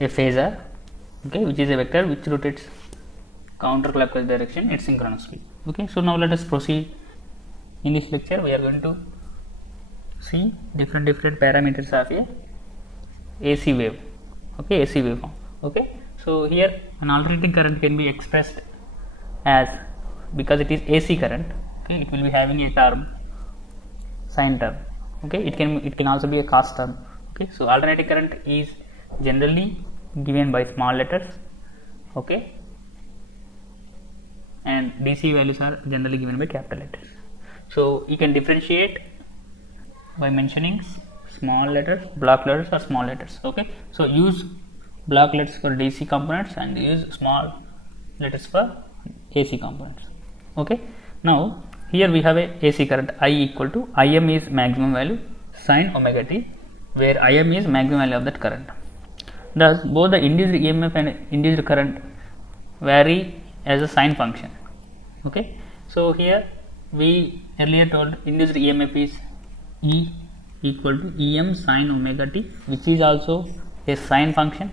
a phasor, okay, which is a vector which rotates counterclockwise direction at synchronous speed. Okay, so now let us proceed. In this lecture we are going to see different parameters of a AC wave, okay, AC waveform. Okay, so here an alternating current can be expressed as, because it is AC current, okay, it will be having a term, sine term, okay, it can also be a cos term. Okay, so alternating current is generally given by small letters, okay, and DC values are generally given by capital letters. So you can differentiate by mentioning small letters, block letters or small letters. Okay, so use block letters for DC components and use small letters for AC components. Okay, now here we have a AC current I equal to Im is maximum value sine omega t, where Im is maximum value of that current. Thus both the induced EMF and induced current vary as a sine function. Okay, so here we earlier told induced EMF is E equal to Em sine omega t, which is also a sine function.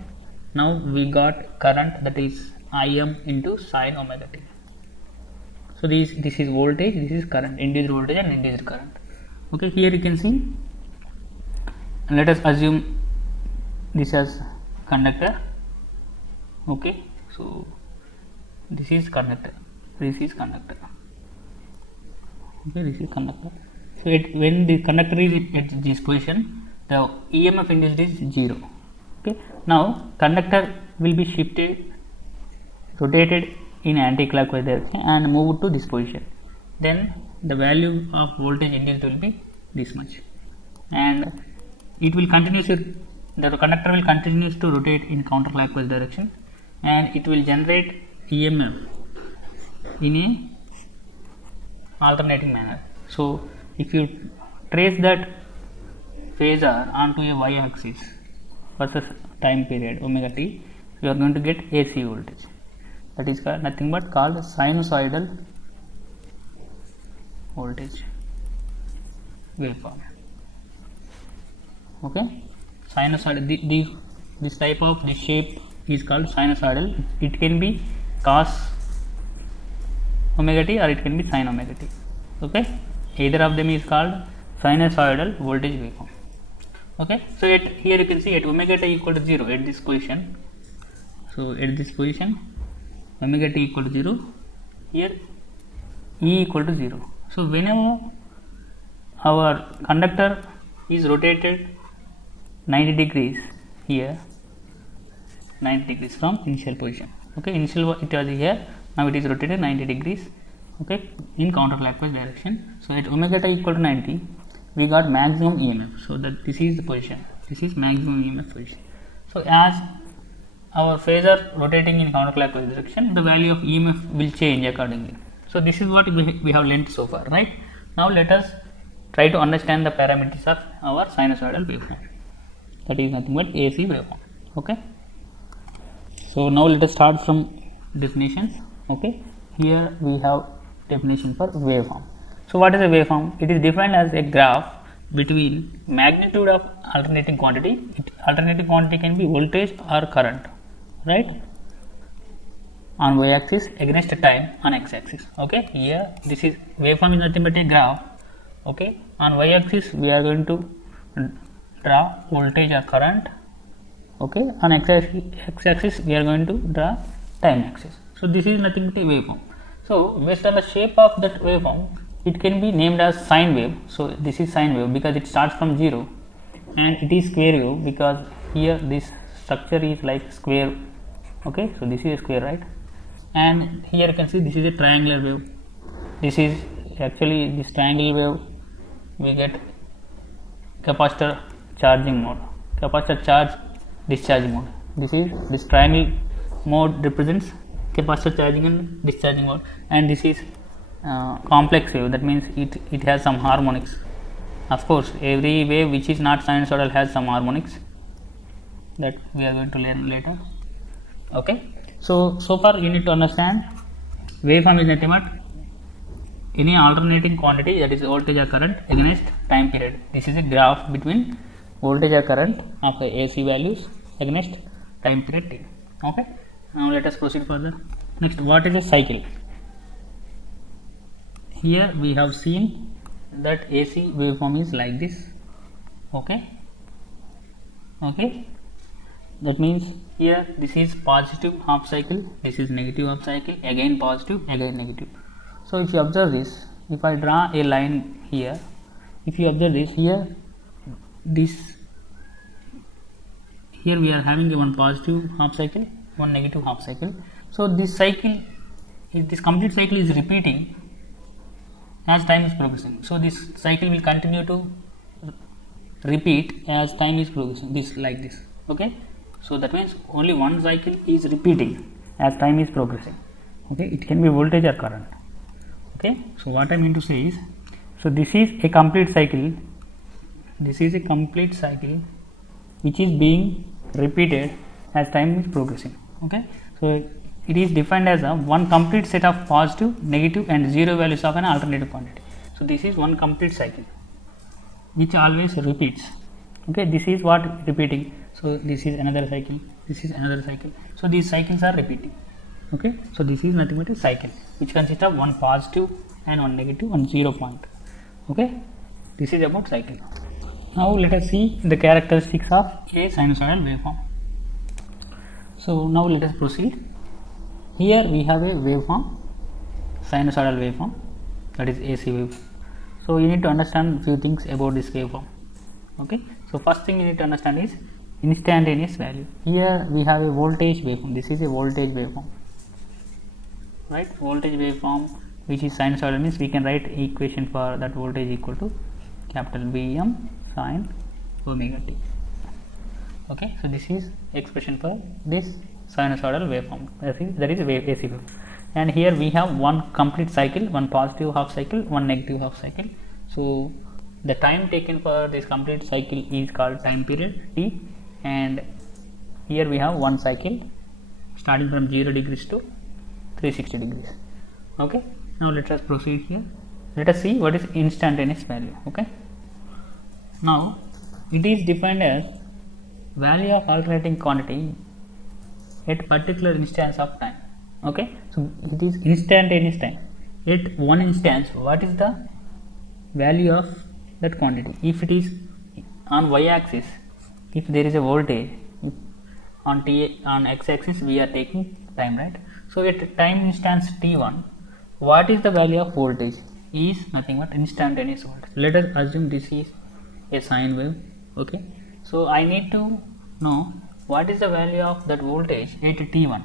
Now we got current, that is Im into sine omega t. So this is voltage, this is current, induced voltage and induced current. Okay, here you can see, let us assume this as conductor. Okay, so this is conductor, this is conductor. Okay, this is conductor. So when the conductor is at this position, the EMF induced is 0. Okay, now conductor will be shifted, rotated in anti-clockwise direction and moved to this position. Then the value of voltage induced will be this much, and it will continuously, the conductor will continue to rotate in counterclockwise direction, and it will generate EMF in a alternating manner. So if you trace that phasor onto a y-axis versus time period omega t, you are going to get AC voltage. That is nothing but called sinusoidal voltage waveform. Okay, sinusoidal. This type of this shape is called sinusoidal. It can be cos omega t or it can be sin omega t. Okay, either of them is called sinusoidal voltage waveform. Okay, so here you can see at omega t equal to 0 at this position. So at this position omega t equal to 0, here E equal to 0. So whenever our conductor is rotated 90 degrees, here 90 degrees from initial position. Okay, initial it was here, now it is rotated 90 degrees, okay, in counterclockwise direction. So at omega t equal to 90, we got maximum EMF. So that this is the position, this is maximum EMF position. So as our phasor rotating in counterclockwise direction, the value of EMF will change accordingly. So this is what we have learnt so far, right? Now let us try to understand the parameters of our sinusoidal waveform. That is nothing but AC waveform. Okay, so now let us start from definitions. Okay, here we have definition for waveform. So what is a waveform? It is defined as a graph between magnitude of alternating quantity. Alternating quantity can be voltage or current, right, on y-axis against time on x-axis. Okay, here this is waveform is nothing but a graph. Okay, on y-axis we are going to draw voltage or current. Okay, on x-axis we are going to draw time axis. So this is nothing but a waveform. So based on the shape of that waveform, it can be named as sine wave. So this is sine wave because it starts from 0, and it is square wave because here this structure is like square. Okay, so this is a square, right? And here you can see this is a triangular wave. This is actually this triangular wave, we get capacitor charging mode, capacitor charge discharge mode. This triangle mode represents capacitor charging and discharging mode, and this is complex wave. That means it has some harmonics. Of course, every wave which is not sinusoidal has some harmonics that we are going to learn later. Okay, so far you need to understand waveform is nothing but any alternating quantity, that is voltage or current, against time period. This is a graph between voltage or current of AC values against time period t. Okay, now let us proceed further. Next, what is a cycle? Here we have seen that AC waveform is like this. Okay, that means here this is positive half cycle, this is negative half cycle, again positive, again negative. So if you observe this, if I draw a line here, if you observe this here, here we are having a one positive half cycle, one negative half cycle. So this complete cycle is repeating as time is progressing. So this cycle will continue to repeat as time is progressing, this like this. Okay, so that means only one cycle is repeating as time is progressing. Okay, it can be voltage or current. Okay, so what I mean to say is, so this is a complete cycle, this is a complete cycle which is being repeated as time is progressing. Okay, so it is defined as a one complete set of positive, negative and zero values of an alternative quantity. So this is one complete cycle which always repeats. Okay, this is what repeating. So this is another cycle, this is another cycle. So these cycles are repeating. Okay, so this is nothing but a cycle which consists of one positive and one negative and 0 point. Okay, this is about cycle. Now let us see the characteristics of a sinusoidal waveform. So now let us proceed. Here we have a waveform, sinusoidal waveform, that is AC wave. So you need to understand few things about this waveform. Okay, so first thing you need to understand is instantaneous value. Here we have a voltage waveform. This is a voltage waveform, right? Voltage waveform which is sinusoidal means we can write equation for that voltage equal to capital Vm sin omega t. Okay, so this is expression for this sinusoidal waveform, that is AC wave. And here we have one complete cycle, one positive half cycle, one negative half cycle. So the time taken for this complete cycle is called time period t, and here we have one cycle starting from 0 degrees to 360 degrees. Okay, now let us proceed here. Let us see what is instantaneous value. Okay, now it is defined as value of alternating quantity at particular instance of time. Okay, so it is instantaneous time. At one instance, what is the value of that quantity? If it is on y-axis, if there is a voltage, on x-axis we are taking time, right? So at time instance t1, what is the value of voltage? Is nothing but instantaneous voltage. Let us assume this is a sine wave. Okay, so I need to know what is the value of that voltage at t1.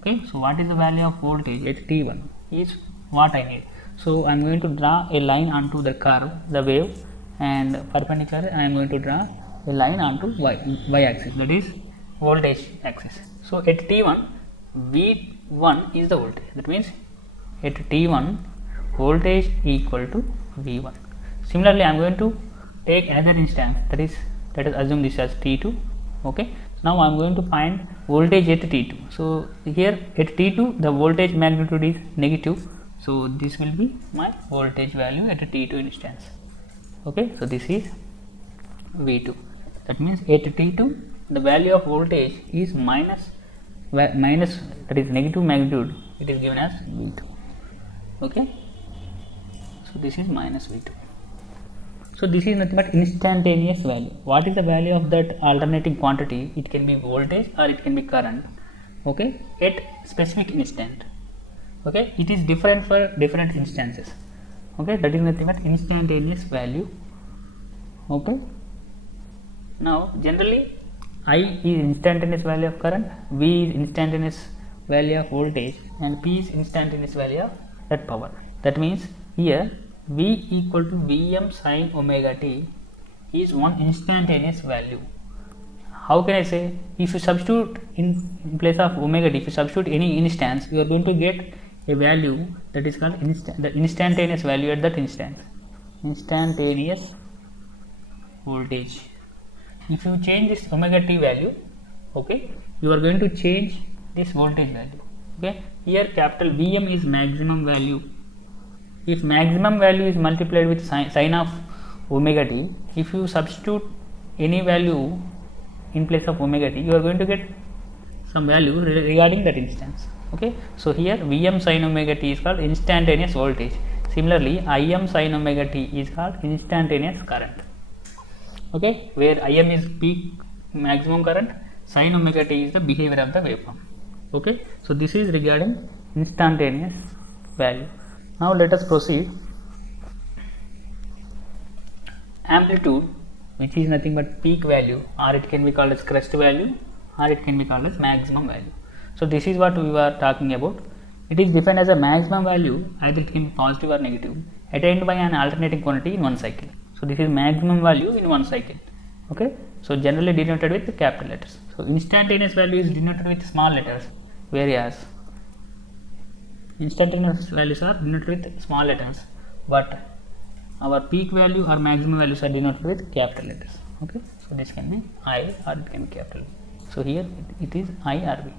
Okay, so what is the value of voltage at t1 is what I need. So I am going to draw a line onto the curve, the wave, and perpendicular I am going to draw a line onto y axis, that is voltage axis. So at t1, V1 is the voltage. That means at t1 voltage equal to V1. Similarly, I am going to take another instance, that is assume this as t2. Okay, now I am going to find voltage at t2. So here at t2 the voltage magnitude is negative, so this will be my voltage value at t2 instance. Okay, so this is V2. That means at t2 the value of voltage is minus, that is negative magnitude, it is given as V2. Okay, so this is minus V2. So this is nothing but instantaneous value. What is the value of that alternating quantity? It can be voltage or it can be current. Okay, at specific instant. Okay, it is different for different instances. Okay, that is nothing but instantaneous value. Okay, now generally I is instantaneous value of current, V is instantaneous value of voltage, and P is instantaneous value of that power. That means here V equal to Vm sin omega t is one instantaneous value. How can I say? If you substitute in place of omega t, if you substitute any instance, you are going to get a value that is called the instantaneous value at that instance. Instantaneous voltage. If you change this omega t value, okay, you are going to change this voltage value. Okay, here capital Vm is maximum value. If maximum value is multiplied with sine of omega t, if you substitute any value in place of omega t, you are going to get some value regarding that instance. Okay, so here Vm sin omega t is called instantaneous voltage. Similarly, Im sin omega t is called instantaneous current. Okay, where Im is peak maximum current, sin omega t is the behavior of the waveform. Okay, so this is regarding instantaneous value. Now let us proceed. Amplitude, which is nothing but peak value, or it can be called as crest value, or it can be called as maximum value. So this is what we were talking about. It is defined as a maximum value, either it can be positive or negative, attained by an alternating quantity in one cycle. So this is maximum value in one cycle. Okay, so generally denoted with capital letters. So instantaneous value is denoted with small letters, whereas instantaneous values are denoted with small letters, but our peak value or maximum values are denoted with capital letters. Okay, so this can be I or it can be capital V. So here it is I or V.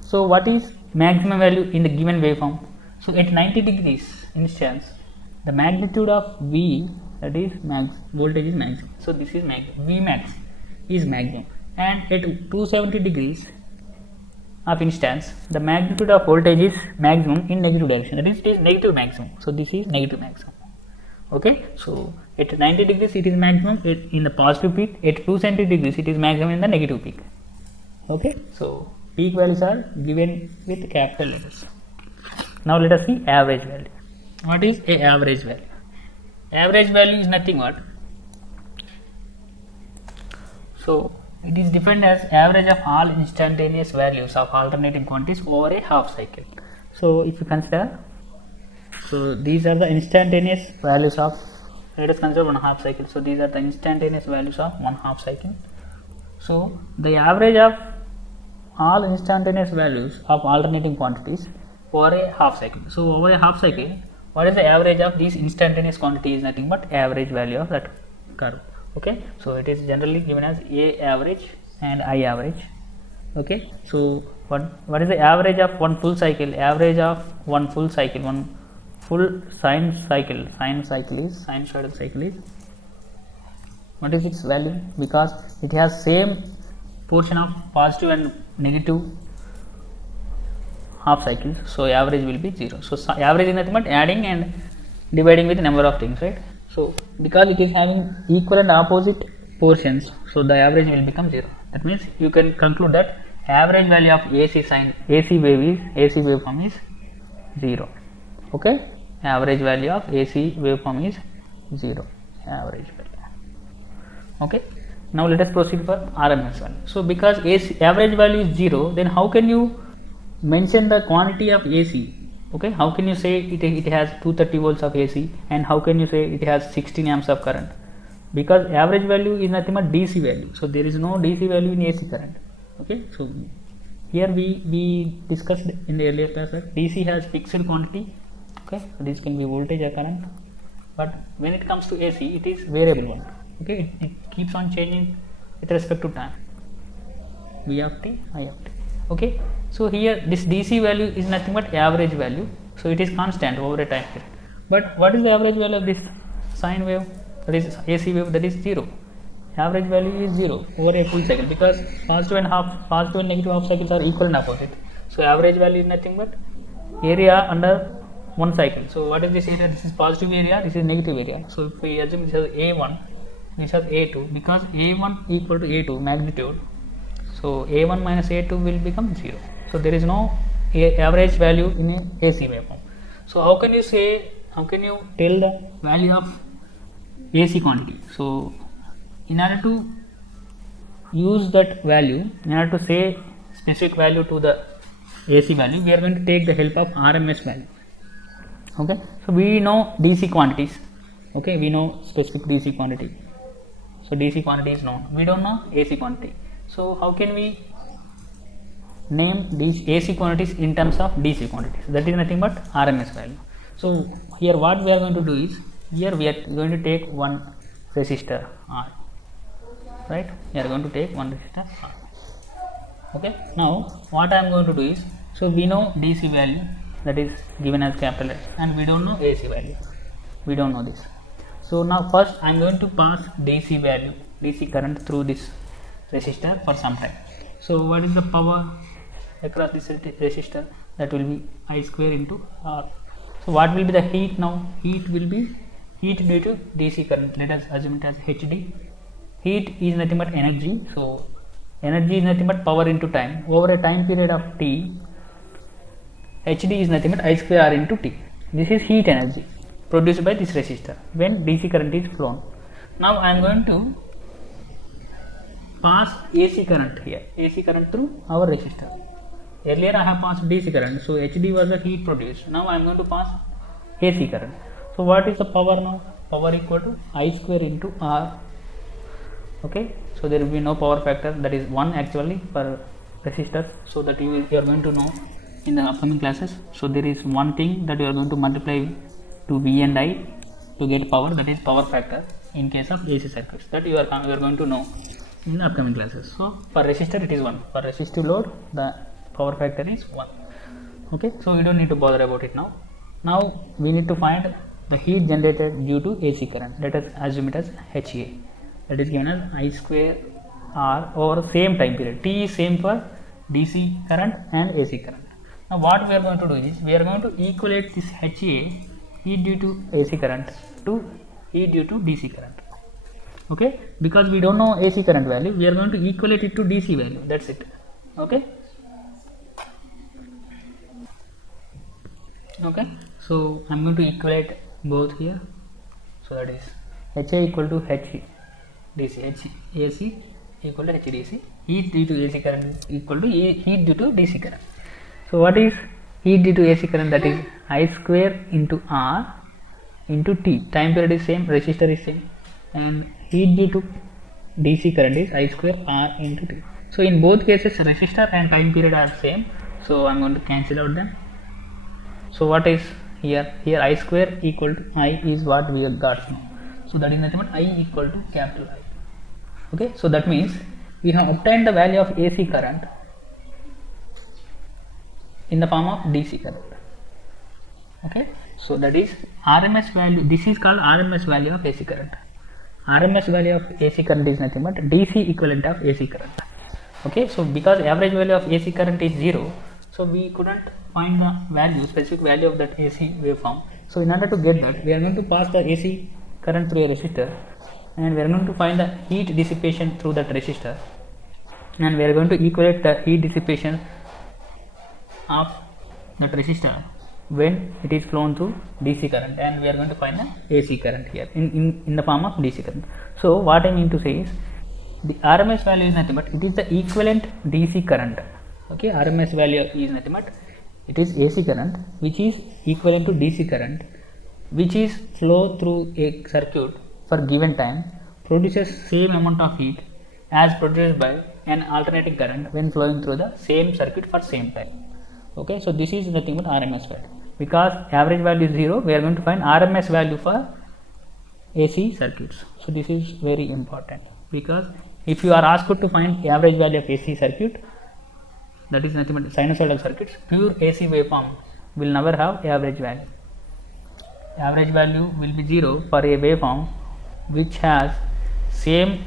So what is maximum value in the given waveform? So at 90 degrees instance, the magnitude of V, that is voltage is maximum. So this is V max is maximum, and at 270 degrees of instance, the magnitude of voltage is maximum in negative direction, that is it is negative maximum. So this is negative maximum. Okay, so at 90 degrees it is maximum in the positive peak, at 270 degrees it is maximum in the negative peak. Okay, so peak values are given with capital letters. Now let us see average value. What is a average value? Average value is nothing but, so it is defined as average of all instantaneous values of alternating quantities over a half cycle. So if you consider, so these are the instantaneous values of, let us consider one half cycle. So these are the instantaneous values of one half cycle. So the average of all instantaneous values of alternating quantities over a half cycle. So over a half cycle, what is the average of these instantaneous quantity is nothing but average value of that curve. Okay, so it is generally given as A average and I average. Okay, so what is the average of one full cycle? Average of one full cycle, one full sinusoidal cycle is, what is its value? Because it has same portion of positive and negative half cycles, so average will be 0. So average is nothing but adding and dividing with number of things, right? So because it is having equal and opposite portions, so the average will become 0. That means you can conclude that average value of AC waveform is 0. Okay, average value of AC waveform is 0, average value. Okay, now let us proceed for RMS value. So because average value is 0, then how can you mention the quantity of AC? Okay, how can you say it has 230 volts of AC, and how can you say it has 16 amps of current? Because average value is nothing but DC value, so there is no DC value in AC current. Okay, so here we discussed in the earlier class that DC has fixed quantity. Okay, so this can be voltage or current, but when it comes to AC, it is variable one. Okay, it keeps on changing with respect to time, V of t, I of t. Okay, so here this DC value is nothing but average value, so it is constant over a time period. But what is the average value of this sine wave, that is AC wave, that is 0. Average value is 0 over a full cycle, because positive and negative half cycles are equal and opposite. So average value is nothing but area under one cycle. So what is this area? This is positive area, this is negative area. So if we assume this is A1, this is A2, because A1 equal to A2 magnitude, so A1 minus A2 will become 0. So there is no average value in a AC waveform. So how can you tell the value of AC quantity? So in order to use that value, in order to say specific value to the AC value, we are going to take the help of RMS value. Okay, so we know DC quantities. Okay, we know specific DC quantity. So DC quantity is known. We don't know AC quantity. So how can we name these AC quantities in terms of DC quantities? That is nothing but RMS value. So here what we are going to do is, here we are going to take one resistor R, right? We are going to take one resistor R. Okay, now what I am going to do is, so we know DC value, that is given as capital S, and we don't know AC value, we don't know this. So now first I am going to pass DC value, DC current through this resistor for some time. So what is the power across this resistor, that will be I square into R. So what will be the heat now? Heat will be heat due to DC current. Let us assume it as HD. Heat is nothing but energy. So energy is nothing but power into time. Over a time period of T, HD is nothing but I square R into T. This is heat energy produced by this resistor when DC current is flown. Now I am going to pass AC current here, AC current through our resistor. Earlier I have passed DC current, so HD was the heat produced. Now I am going to pass AC current. So what is the power now? Power equal to I square into R. Okay, so there will be no power factor, that is 1 actually for resistors, so that you are going to know in the upcoming classes. So there is one thing that you are going to multiply to V and I to get power, that is power factor in case of AC circuits, that you are going to know in the upcoming classes. So for resistor it is 1, for resistive load the power factor is 1. Okay, so we don't need to bother about it now. Now we need to find the heat generated due to AC current. Let us assume it as HA, that is given as I square R over same time period. T is same for DC current and AC current. Now what we are going to do is, we are going to equate this HA, heat due to AC current, to heat due to DC current. Okay, because we don't know AC current value, we are going to equate it to DC value, that's it. Okay, okay, so I am going to equate both here. So that is HA equal to H DC, AC equal to HDC, heat due to AC current equal to heat due to DC current. So what is heat due to AC current? That is I square into R into T. Time period is same, resistor is same, and heat due to DC current is I square R into T. So in both cases resistor and time period are same, so I am going to cancel out them. So what is here? Here I square equal to I is what we have got now. So that is nothing but I equal to capital I. Okay, so that means we have obtained the value of AC current in the form of DC current. Okay, so that is RMS value. This is called RMS value of AC current. RMS value of AC current is nothing but DC equivalent of AC current. Okay, so because average value of AC current is 0, so we couldn't find the value, specific value of that AC waveform. So in order to get that, we are going to pass the AC current through a resistor, and we are going to find the heat dissipation through that resistor, and we are going to equate the heat dissipation of that resistor when it is flown through DC current, and we are going to find the AC current here in the form of DC current. So what I mean to say is, the RMS value is nothing but it is the equivalent DC current. Okay, RMS value is nothing but it is AC current which is equivalent to DC current, which is flow through a circuit for given time, produces same amount of heat as produced by an alternating current when flowing through the same circuit for same time. Okay, so this is nothing but RMS value. Because average value is 0, we are going to find RMS value for AC circuits. So this is very important, because if you are asked to find average value of AC circuit, that is nothing but sinusoidal circuits, pure AC waveform will never have average value. Average value will be 0 for a waveform which has same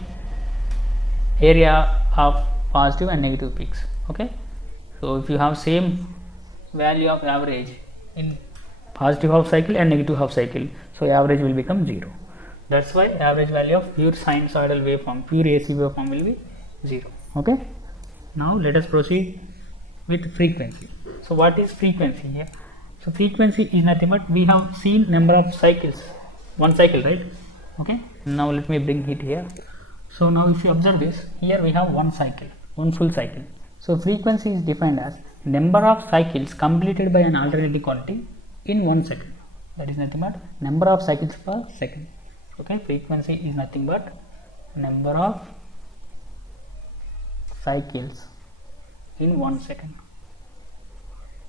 area of positive and negative peaks. Okay, so if you have same value of average in positive half cycle and negative half cycle, so average will become 0. That's why average value of pure sinusoidal waveform, pure AC waveform will be 0. Okay, now let us proceed with frequency. So what is frequency here? So frequency is nothing but we have seen number of cycles, one cycle, right? Okay, now let me bring it here. So now if you observe this, here we have one cycle, one full cycle. So frequency is defined as number of cycles completed by an alternating quantity in 1 second. That is nothing but number of cycles per second. Okay, frequency is nothing but number of cycles in 1 second.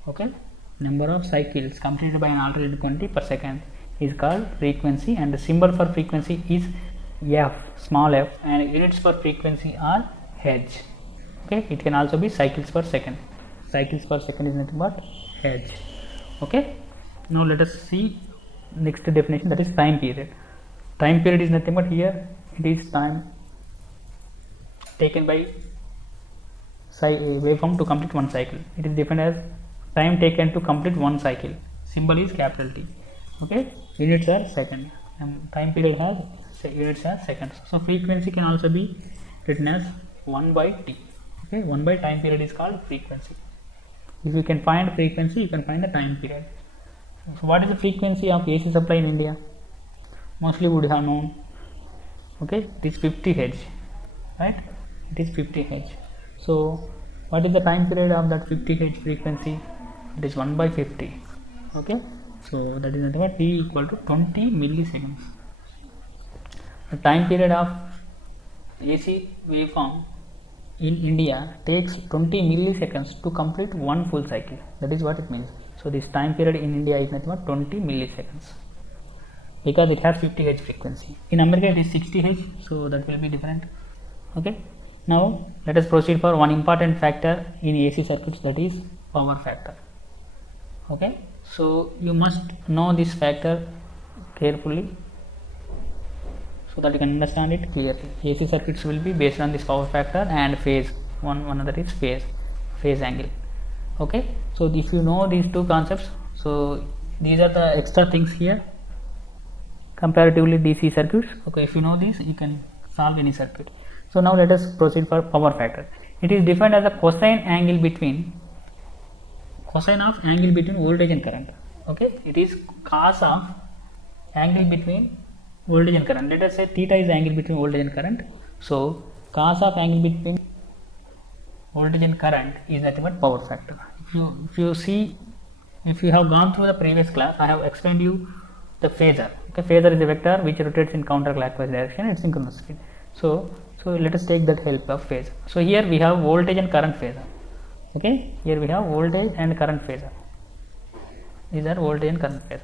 Okay, number of cycles completed by an alternating quantity per second is called frequency, and the symbol for frequency is f, small f, and units for frequency are Hz. Okay, it can also be cycles per second. Cycles per second is nothing but Hz. Okay, now let us see next definition, that is time period. Time period is nothing but here it is time taken by waveform to complete one cycle. It is defined as time taken to complete one cycle. Symbol is capital T. Okay, units are second, and time period has units as seconds. So frequency can also be written as 1 by T. Okay, 1 by time period is called frequency. If you can find frequency, you can find the time period. So what is the frequency of AC supply in India? Mostly would have known. Okay, it is 50 Hz, right? It is 50 Hz. So what is the time period of that 50 Hz frequency? It is 1 by 50. Okay, so that is nothing but T equal to 20 milliseconds. The time period of AC waveform in India takes 20 milliseconds to complete one full cycle. That is what it means. So this time period in India is nothing but 20 milliseconds, because it has 50 Hz frequency. In America it is 60 Hz, so that will be different. Okay, now let us proceed for one important factor in AC circuits, that is power factor. Okay, so you must know this factor carefully so that you can understand it clearly. AC circuits will be based on this power factor and phase. One other is phase angle. Okay, so if you know these two concepts, so these are the extra things here comparatively DC circuits. Okay, if you know this, you can solve any circuit. So now let us proceed for power factor. It is defined as a cosine of angle between voltage and current. Okay, it is cos of angle between voltage and current. Let us say theta is the angle between voltage and current. So cos of angle between voltage and current is nothing but power factor. If you have gone through the previous class, I have explained you the phasor. Okay, phasor is a vector which rotates in counterclockwise direction at synchronous speed. So let us take that help of phasor. So here we have voltage and current phasor. Okay, here we have voltage and current phasor. These are voltage and current phasor.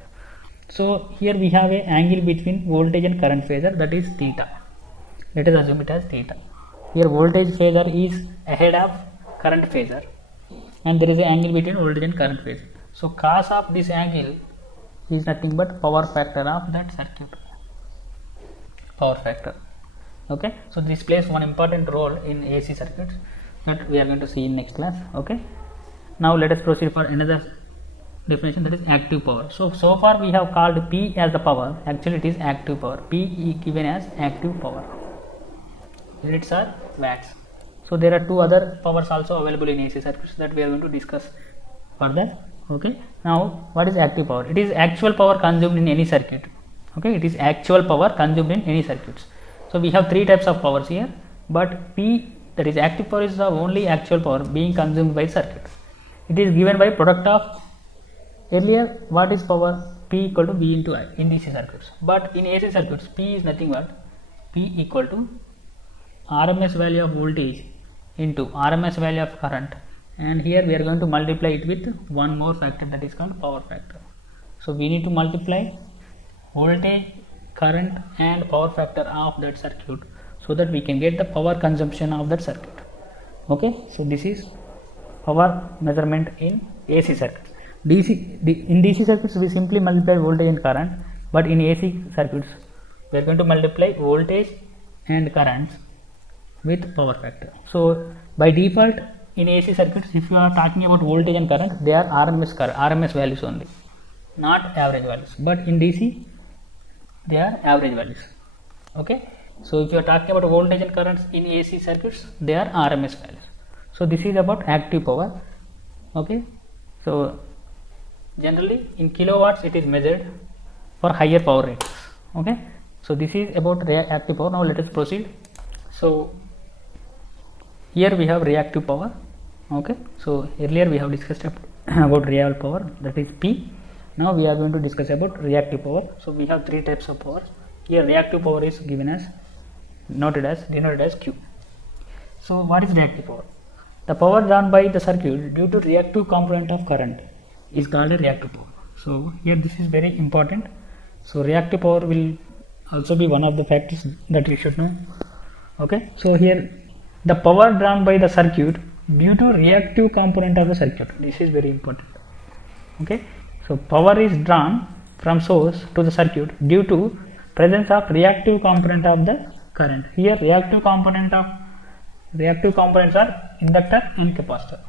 So here we have a angle between voltage and current phasor, that is theta. Let us assume it as theta. Here voltage phasor is ahead of current phasor, and there is an angle between voltage and current phasor. So cos of this angle is nothing but power factor of that circuit. Power factor. Okay, so this plays one important role in AC circuits that we are going to see in next class. Okay, now let us proceed for another definition, that is active power. So far we have called P as the power. Actually it is active power. P is given as active power. Units are watts. So there are two other powers also available in AC circuits that we are going to discuss further. Okay, now what is active power? It is actual power consumed in any circuit. Okay, it is actual power consumed in any circuits. So we have three types of powers here, but P, that is active power, is the only actual power being consumed by circuit. It is given by product of earlier. What is power? P equal to V into I in DC circuits. But in AC circuits, P is nothing but P equal to RMS value of voltage into RMS value of current, and here we are going to multiply it with one more factor, that is called power factor. So we need to multiply voltage, current and power factor of that circuit so that we can get the power consumption of that circuit. Okay, so this is power measurement in AC circuits. In DC circuits we simply multiply voltage and current, but in AC circuits we are going to multiply voltage and currents with power factor. So by default in AC circuits, if you are talking about voltage and current, they are RMS values only, not average values. But in DC they are average values. Okay, so if you are talking about voltage and currents in AC circuits, they are RMS values. So this is about active power. Okay, so generally in kilowatts it is measured for higher power ratings. Okay, so this is about reactive power. Now let us proceed. So here we have reactive power. Okay, so earlier we have discussed about real power, that is P. Now we are going to discuss about reactive power. So we have three types of power. Here reactive power is given as denoted as Q. So what is reactive power? The power drawn by the circuit due to reactive component of current is called a reactive power. So here this is very important. So reactive power will also be one of the factors that you should know. Okay, so here the power drawn by the circuit due to reactive component of the circuit, this is very important. Okay, so power is drawn from source to the circuit due to presence of reactive component of the current. Here reactive component of Reactive components are inductor and capacitor.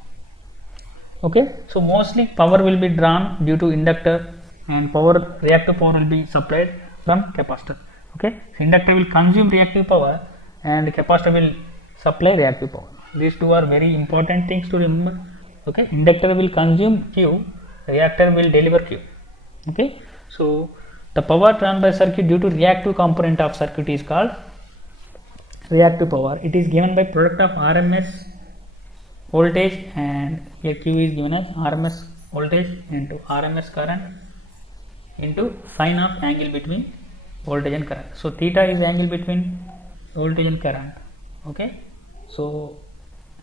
Okay, so mostly power will be drawn due to inductor and reactive power will be supplied from capacitor. Okay, so inductor will consume reactive power and capacitor will supply reactive power. These two are very important things to remember. Okay, inductor will consume Q, reactor will deliver Q. Okay, so the power drawn by circuit due to reactive component of circuit is called reactive power. It is given by product of RMS voltage, and here Q is given as RMS voltage into RMS current into sine of angle between voltage and current. So theta is angle between voltage and current. Okay, so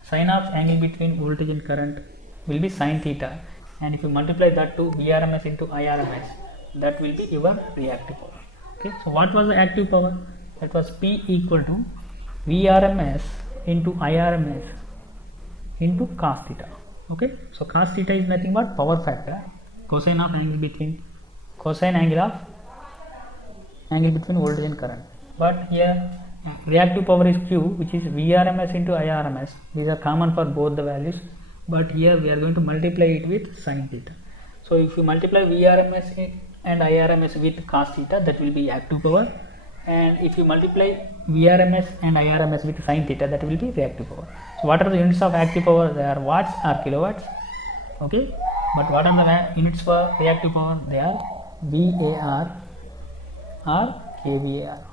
sine of angle between voltage and current will be sine theta, and if you multiply that to Vrms into Irms, that will be your reactive power. Okay, so what was the active power? That was P equal to Vrms into Irms into cos theta. Okay, so cos theta is nothing but power factor, cosine of angle between voltage and current. But here reactive power is Q, which is Vrms into Irms. These are common for both the values, but here we are going to multiply it with sin theta. So if you multiply Vrms and Irms with cos theta, that will be active power, and if you multiply Vrms and Irms with sin theta, that will be reactive power. So what are the units of active power? They are watts or kilowatts. Okay, but what are the units for reactive power? They are VAR or kVAR.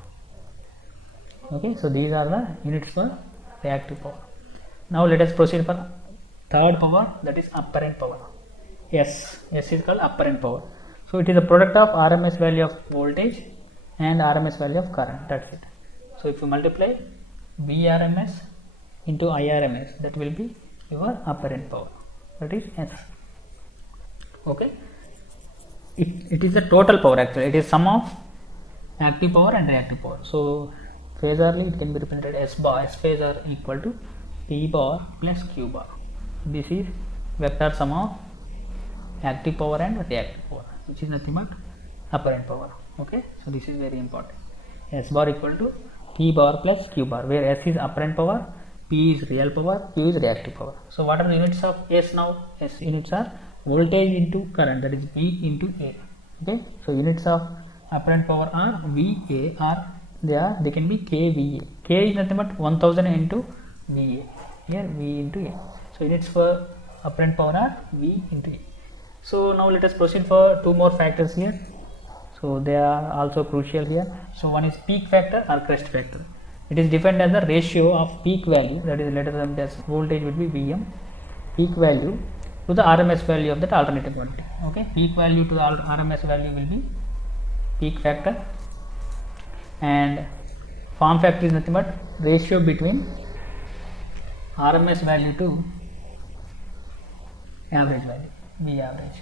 Okay, so these are the units for reactive power. Now let us proceed for third power, that is apparent power. S is called apparent power. So it is a product of RMS value of voltage and RMS value of current. That's it. So if you multiply Vrms into Irms, that will be your apparent power. That is S. Okay. It is the total power actually. It is sum of active power and reactive power. So phasorly it can be represented S bar. S phasor equal to P bar plus Q bar. This is vector sum of active power and reactive power, which is nothing but apparent power. Okay, so this is very important. S bar equal to P bar plus Q bar, where S is apparent power, P is real power, Q is reactive power. So what are the units of S now? S units are voltage into current, that is V into A. Okay, so units of apparent power are VA, they can be kVA. K is nothing but 1000 into VA. Here V into A. So units for apparent power are V into A. So now let us proceed for two more factors here. So they are also crucial here. So one is peak factor or crest factor. It is defined as the ratio of peak value, that is let us assume that voltage will be Vm, peak value to the RMS value of that alternating quantity. Okay, peak value to the RMS value will be peak factor, and form factor is nothing but ratio between RMS value to average value, V average.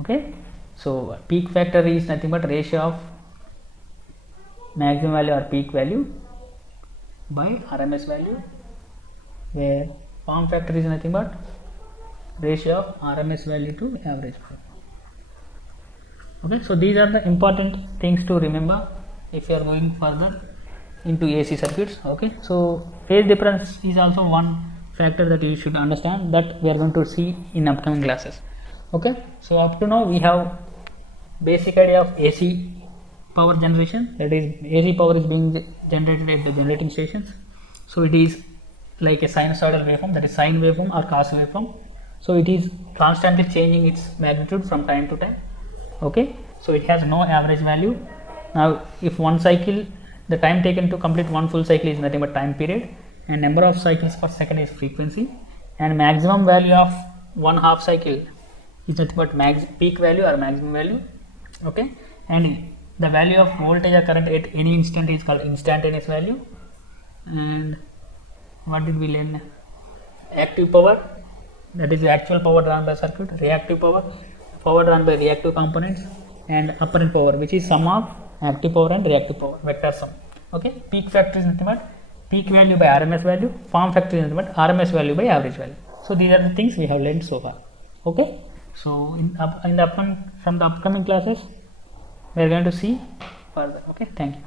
Okay, so peak factor is nothing but ratio of maximum value or peak value by RMS value, where form factor is nothing but ratio of RMS value to average value. Okay, so these are the important things to remember if you are going further into AC circuits. Okay, so phase difference is also one factor that you should understand, that we are going to see in upcoming classes. Okay, so up to now we have basic idea of AC power generation, that is AC power is being generated at the generating stations. So it is like a sinusoidal waveform, that is sine waveform or cos waveform. So it is constantly changing its magnitude from time to time. Okay, so it has no average value. Now if one cycle, the time taken to complete one full cycle is nothing but time period, and number of cycles per second is frequency, and maximum value of one half cycle is nothing but peak value or maximum value. Okay, and the value of voltage or current at any instant is called instantaneous value. And what did we learn? Active power, that is the actual power drawn by circuit. Reactive power, power drawn by reactive components. And apparent power, which is sum of active power and reactive power, vector sum. Okay, peak factor is nothing but peak value by RMS value, form factor is nothing but RMS value by average value. So these are the things we have learned so far. Okay, so from the upcoming classes we are going to see further. Okay, thank you.